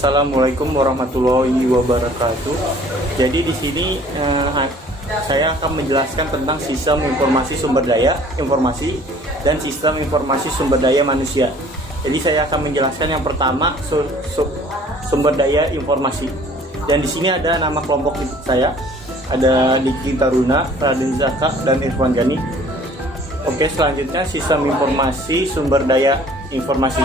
Assalamualaikum warahmatullahi wabarakatuh. Jadi di sini saya akan menjelaskan tentang sistem informasi sumber daya informasi dan sistem informasi sumber daya manusia. Jadi saya akan menjelaskan yang pertama sumber daya informasi. Dan di sini ada nama kelompok saya, ada Diki Taruna, Raden Zaka, dan Irfan Gani. Oke, selanjutnya sistem informasi sumber daya informasi.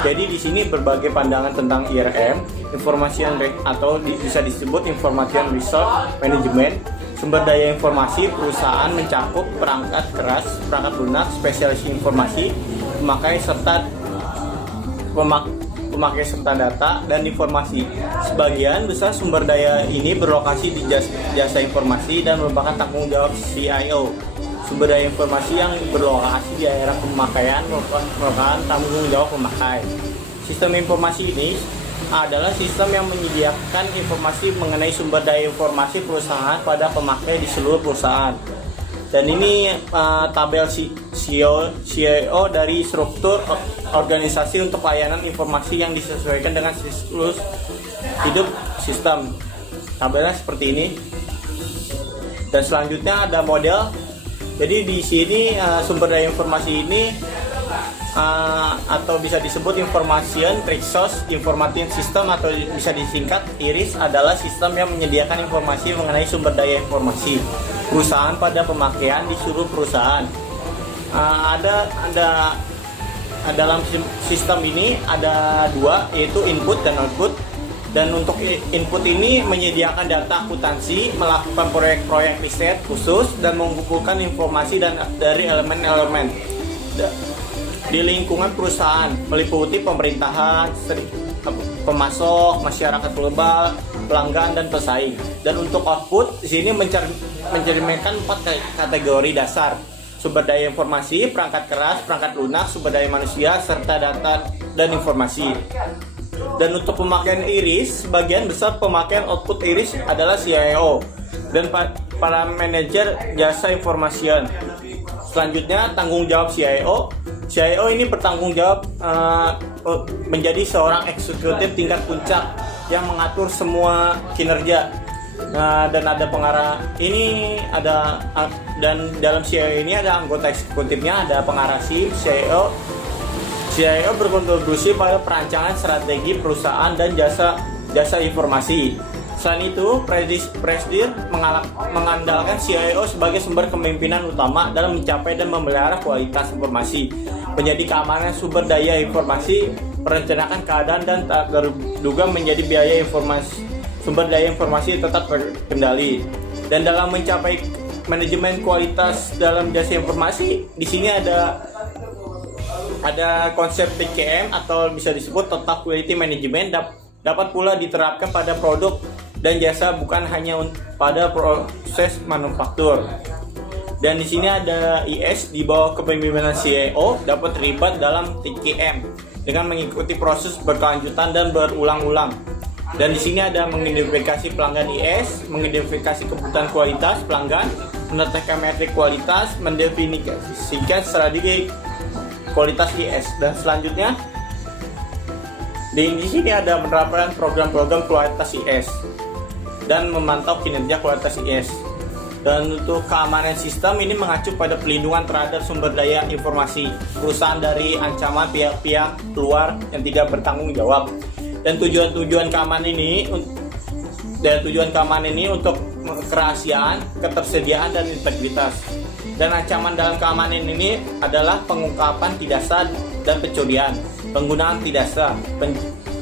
Jadi di sini berbagai pandangan tentang IRM, information atau bisa disebut information resource management. Sumber daya informasi perusahaan mencakup perangkat keras, perangkat lunak, spesialis informasi, pemakai serta data dan informasi. Sebagian besar sumber daya ini berlokasi di jasa informasi dan merupakan tanggung jawab CIO. Sumber daya informasi yang berlokasi di daerah pemakaian merupakan tanggung jawab pemakai. Sistem informasi ini adalah sistem yang menyediakan informasi mengenai sumber daya informasi perusahaan pada pemakai di seluruh perusahaan. Dan ini tabel CIO dari struktur organisasi untuk layanan informasi yang disesuaikan dengan siklus hidup sistem. Tabelnya seperti ini. Dan selanjutnya ada model. Jadi di sini sumber daya informasi ini atau bisa disebut information resource information system atau bisa disingkat IRIS adalah sistem yang menyediakan informasi mengenai sumber daya informasi perusahaan pada pemakaian di seluruh perusahaan. Dalam sistem ini ada dua, yaitu input dan output. Dan untuk input ini menyediakan data akuntansi, melakukan proyek-proyek riset khusus, dan mengumpulkan informasi dari elemen-elemen di lingkungan perusahaan, meliputi pemerintahan, pemasok, masyarakat global, pelanggan, dan pesaing. Dan untuk output, di sini mencerminkan 4 kategori dasar: sumber daya informasi, perangkat keras, perangkat lunak, sumber daya manusia, serta data dan informasi. Dan untuk pemakaian IRIS, sebagian besar pemakaian output IRIS adalah CIO dan para manajer jasa informasi. Selanjutnya, tanggung jawab CIO. CIO ini bertanggung jawab menjadi seorang eksekutif tingkat puncak yang mengatur semua kinerja. Dan ada pengarah ini dan dalam CIO ini ada anggota eksekutifnya, ada pengarah CIO. CIO berkontribusi pada perancangan strategi perusahaan dan jasa informasi. Selain itu, Presidir mengandalkan CIO sebagai sumber kepemimpinan utama dalam mencapai dan memelihara kualitas informasi, menjadi keamanan sumber daya informasi, merencanakan keadaan dan tak terduga menjadi biaya informasi. Sumber daya informasi tetap terkendali. Dan dalam mencapai manajemen kualitas dalam jasa informasi, di sini ada konsep TQM atau bisa disebut Total Quality Management dapat pula diterapkan pada produk dan jasa, bukan hanya pada proses manufaktur. Dan di sini ada IS di bawah kepemimpinan CIO dapat terlibat dalam TQM dengan mengikuti proses berkelanjutan dan berulang-ulang. Dan di sini ada mengidentifikasi pelanggan IS, mengidentifikasi kebutuhan kualitas pelanggan, menetapkan metrik kualitas, mendefinisikan strategi kualitas IS. Dan selanjutnya di sini ada menerapkan program-program kualitas IS dan memantau kinerja kualitas IS. Dan untuk keamanan sistem ini mengacu pada pelindungan terhadap sumber daya informasi perusahaan dari ancaman pihak-pihak luar yang tidak bertanggung jawab. Dan tujuan keamanan ini untuk kerahasiaan, ketersediaan, dan integritas. Dan ancaman dalam keamanan ini adalah pengungkapan tidak sah dan pencurian, penggunaan tidak sah,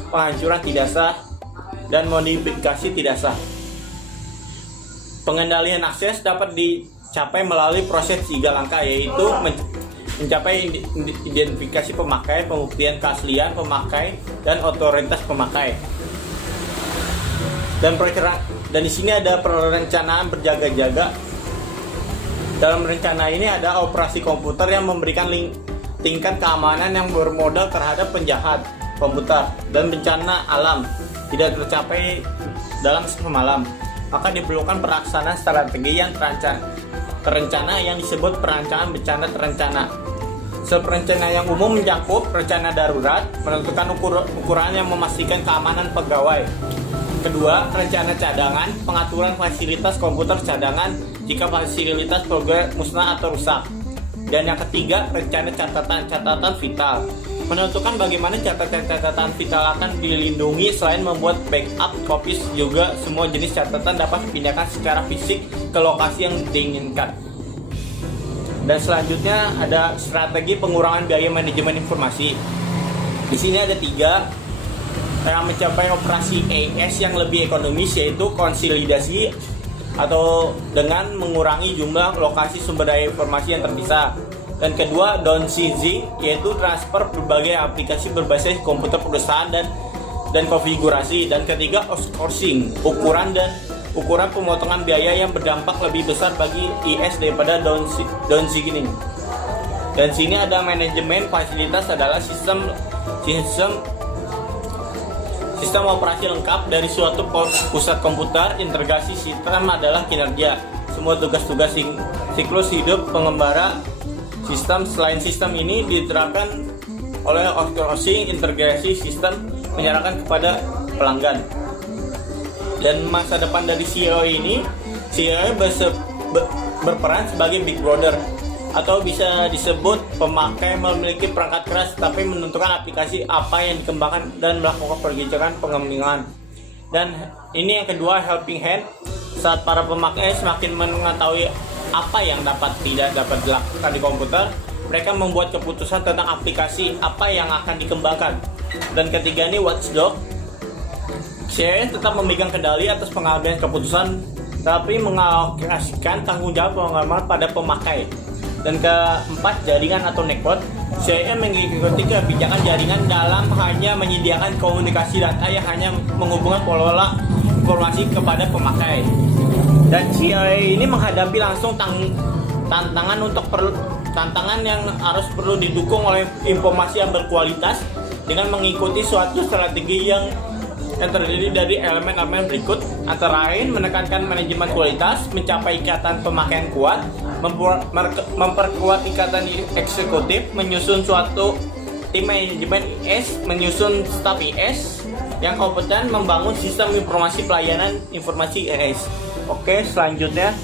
penghancuran tidak sah, dan modifikasi tidak sah. Pengendalian akses dapat dicapai melalui proses 3 langkah, yaitu mencapai identifikasi pemakai, pembuktian keaslian pemakai, dan otoritas pemakai. Dan di sini ada perencanaan berjaga-jaga. Dalam rencana ini ada operasi komputer yang memberikan tingkat keamanan yang bermodal terhadap penjahat komputer dan bencana alam tidak tercapai dalam semalam. Maka diperlukan pelaksanaan strategi yang terencana yang disebut perancangan bencana terencana. Rencana yang umum mencakup rencana darurat, menentukan ukuran yang memastikan keamanan pegawai. Kedua, rencana cadangan, pengaturan fasilitas komputer cadangan jika fasilitas program musnah atau rusak. Dan yang ketiga, rencana catatan vital, menentukan bagaimana catatan vital akan dilindungi. Selain membuat backup copies, juga semua jenis catatan dapat dipindahkan secara fisik ke lokasi yang diinginkan. Dan selanjutnya ada strategi pengurangan biaya manajemen informasi. Di sini ada 3 yang mencapai operasi AS yang lebih ekonomis, yaitu konsolidasi atau dengan mengurangi jumlah lokasi sumber daya informasi yang terpisah. Dan kedua, downsizing, yaitu transfer berbagai aplikasi berbasis komputer perusahaan dan konfigurasi. Dan ketiga, outsourcing, ukuran pemotongan biaya yang berdampak lebih besar bagi IS daripada downsizing. Dan sini ada manajemen fasilitas adalah sistem operasi lengkap dari suatu pusat komputer. Integrasi sistem adalah kinerja semua tugas-tugas siklus hidup pengembara sistem. Selain sistem ini diterapkan oleh outsourcing, integrasi sistem menyerahkan kepada pelanggan. Dan masa depan dari CEO ini, CEO berperan sebagai big brother, atau bisa disebut pemakai memiliki perangkat keras tapi menentukan aplikasi apa yang dikembangkan dan melakukan kebijakan pengembangan. Dan ini yang kedua, helping hand, saat para pemakai semakin mengetahui apa yang tidak dapat dilakukan di komputer, mereka membuat keputusan tentang aplikasi apa yang akan dikembangkan. Dan ketiga ini watchdog, saya tetap memegang kendali atas pengambilan keputusan tapi mengalokasikan tanggung jawab pengembangan pada pemakai. Dan keempat, jaringan atau network, saya mengikuti kebijakan jaringan dalam hanya menyediakan komunikasi data yang hanya menghubungkan pola informasi kepada pemakai. Dan CIA ini menghadapi langsung tantangan yang harus perlu didukung oleh informasi yang berkualitas dengan mengikuti suatu strategi yang terdiri dari elemen-elemen berikut, antara lain menekankan manajemen kualitas, mencapai ikatan pemakaian kuat, memperkuat ikatan eksekutif, menyusun suatu tim manajemen IS, menyusun staf IS yang kompeten, membangun sistem informasi pelayanan informasi IS. Oke, selanjutnya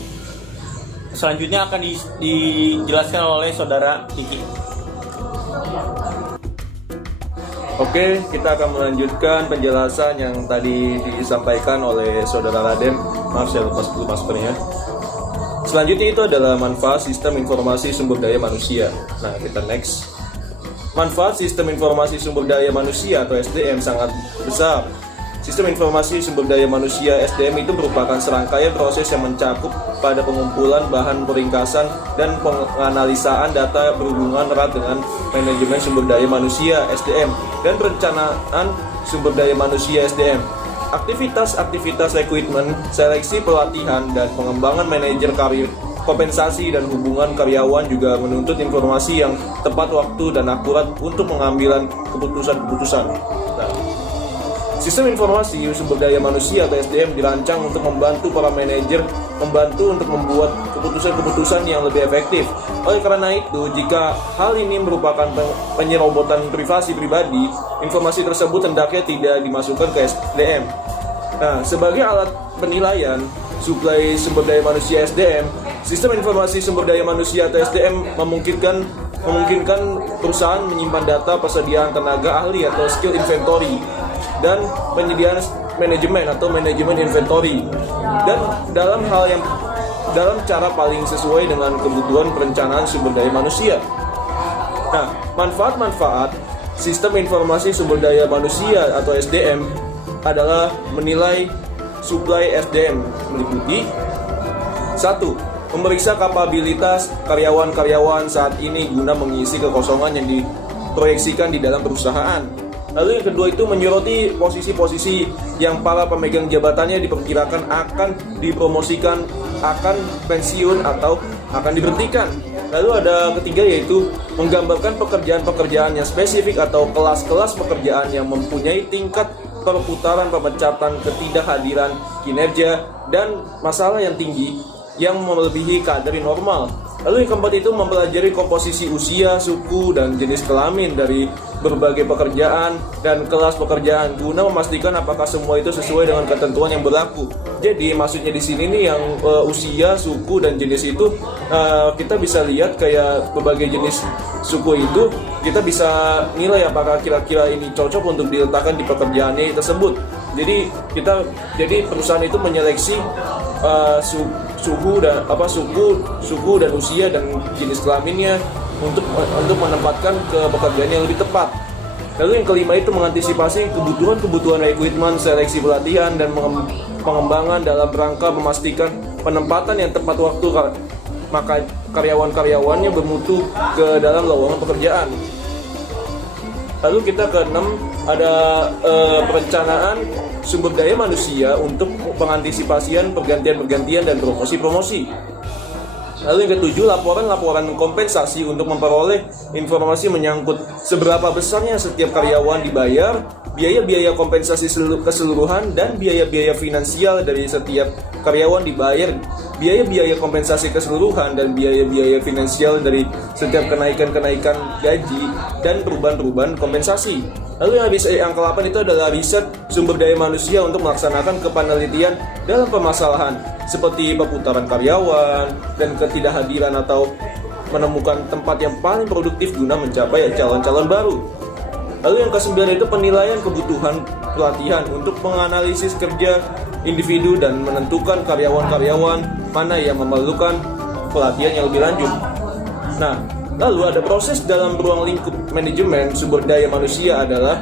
akan dijelaskan oleh saudara Kiki. Oke, kita akan melanjutkan penjelasan yang tadi disampaikan oleh saudara Raden. Maaf saya lepas dulu maskernya. Selanjutnya itu adalah manfaat sistem informasi sumber daya manusia. Nah, kita next. Manfaat sistem informasi sumber daya manusia atau SDM sangat besar. Sistem informasi sumber daya manusia SDM itu merupakan serangkaian proses yang mencakup pada pengumpulan bahan peringkasan dan penganalisaan data berhubungan erat dengan manajemen sumber daya manusia SDM dan perencanaan sumber daya manusia SDM. Aktivitas rekrutmen, seleksi, pelatihan, dan pengembangan manajer karir, kompensasi, dan hubungan karyawan juga menuntut informasi yang tepat waktu dan akurat untuk pengambilan keputusan-keputusan. Sistem informasi sumber daya manusia atau SDM dirancang untuk membantu para manajer untuk membuat keputusan-keputusan yang lebih efektif. Oleh karena itu, jika hal ini merupakan penyerobotan privasi pribadi, informasi tersebut hendaknya tidak dimasukkan ke SDM. Nah, sebagai alat penilaian suplai sumber daya manusia SDM, sistem informasi sumber daya manusia atau SDM memungkinkan perusahaan menyimpan data persediaan tenaga ahli atau skill inventory dan penyediaan manajemen atau manajemen inventory, dan dalam cara paling sesuai dengan kebutuhan perencanaan sumber daya manusia. Nah, manfaat-manfaat sistem informasi sumber daya manusia atau SDM adalah menilai suplai SDM meliputi 1. Memeriksa kapabilitas karyawan-karyawan saat ini guna mengisi kekosongan yang diproyeksikan di dalam perusahaan. Lalu yang kedua itu menyoroti posisi-posisi yang para pemegang jabatannya diperkirakan akan dipromosikan, akan pensiun atau akan diberhentikan. Lalu ada ketiga yaitu menggambarkan pekerjaan-pekerjaan yang spesifik atau kelas-kelas pekerjaan yang mempunyai tingkat perputaran pemecatan, ketidakhadiran kinerja, dan masalah yang tinggi yang melebihi kadar normal. Lalu yang keempat itu mempelajari komposisi usia, suku, dan jenis kelamin dari berbagai pekerjaan dan kelas pekerjaan guna memastikan apakah semua itu sesuai dengan ketentuan yang berlaku. Jadi maksudnya di sini nih yang usia, suku, dan jenis itu kita bisa lihat kayak berbagai jenis suku itu kita bisa nilai apakah kira-kira ini cocok untuk diletakkan di pekerjaannya tersebut. Jadi perusahaan itu menyeleksi suku dan usia dan jenis kelaminnya untuk menempatkan ke pekerjaan yang lebih tepat. Lalu yang kelima itu mengantisipasi kebutuhan rekrutmen, seleksi pelatihan, dan pengembangan dalam rangka memastikan penempatan yang tepat waktu maka karyawan-karyawannya bermutu ke dalam lowongan pekerjaan. Lalu kita keenam ada perencanaan sumber daya manusia untuk pengantisipasian pergantian dan promosi. Lalu yang ketujuh, laporan kompensasi untuk memperoleh informasi menyangkut seberapa besarnya setiap karyawan dibayar, biaya-biaya kompensasi keseluruhan, dan biaya-biaya finansial dari setiap karyawan dibayar, biaya-biaya kompensasi keseluruhan dan biaya-biaya finansial dari setiap kenaikan gaji dan perubahan kompensasi. Lalu yang ke-8 itu adalah riset sumber daya manusia untuk melaksanakan kepanelitian dalam permasalahan seperti perputaran karyawan dan ketidakhadiran atau menemukan tempat yang paling produktif guna mencapai calon-calon baru. Lalu yang ke-9 itu penilaian kebutuhan pelatihan untuk menganalisis kerja individu dan menentukan karyawan-karyawan mana yang memerlukan pelatihan yang lebih lanjut. Nah, lalu ada proses dalam ruang lingkup manajemen sumber daya manusia adalah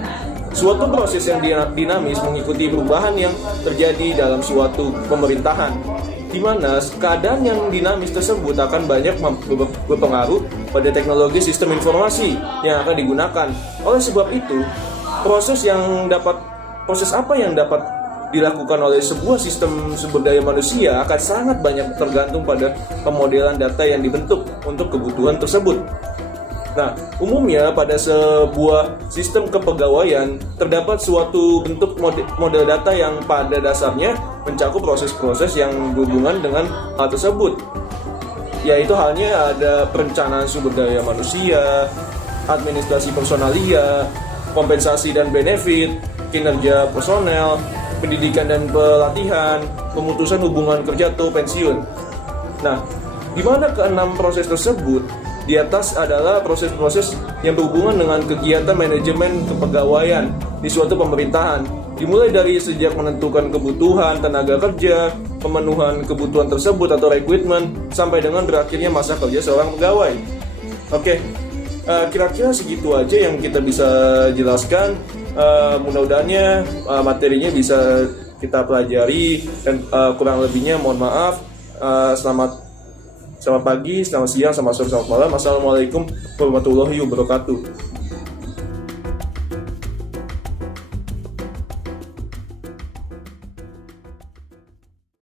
suatu proses yang dinamis mengikuti perubahan yang terjadi dalam suatu pemerintahan, di mana keadaan yang dinamis tersebut akan banyak berpengaruh pada teknologi sistem informasi yang akan digunakan. Oleh sebab itu, proses apa yang dapat dilakukan oleh sebuah sistem sumber daya manusia akan sangat banyak tergantung pada pemodelan data yang dibentuk untuk kebutuhan tersebut. Nah, umumnya pada sebuah sistem kepegawaian terdapat suatu bentuk model data yang pada dasarnya mencakup proses-proses yang berhubungan dengan hal tersebut. Yaitu halnya ada perencanaan sumber daya manusia, administrasi personalia, kompensasi dan benefit, kinerja personel, pendidikan dan pelatihan, pemutusan hubungan kerja atau pensiun. Nah, di mana keenam proses tersebut? Di atas adalah proses-proses yang berhubungan dengan kegiatan manajemen kepegawaian di suatu pemerintahan, dimulai dari sejak menentukan kebutuhan tenaga kerja, pemenuhan kebutuhan tersebut atau rekrutmen, sampai dengan berakhirnya masa kerja seorang pegawai. Oke, kira-kira segitu aja yang kita bisa jelaskan. Mudah-mudahannya materinya bisa kita pelajari, dan kurang lebihnya mohon maaf. Selamat pagi, selamat siang, selamat sore, selamat malam. Assalamualaikum warahmatullahi wabarakatuh.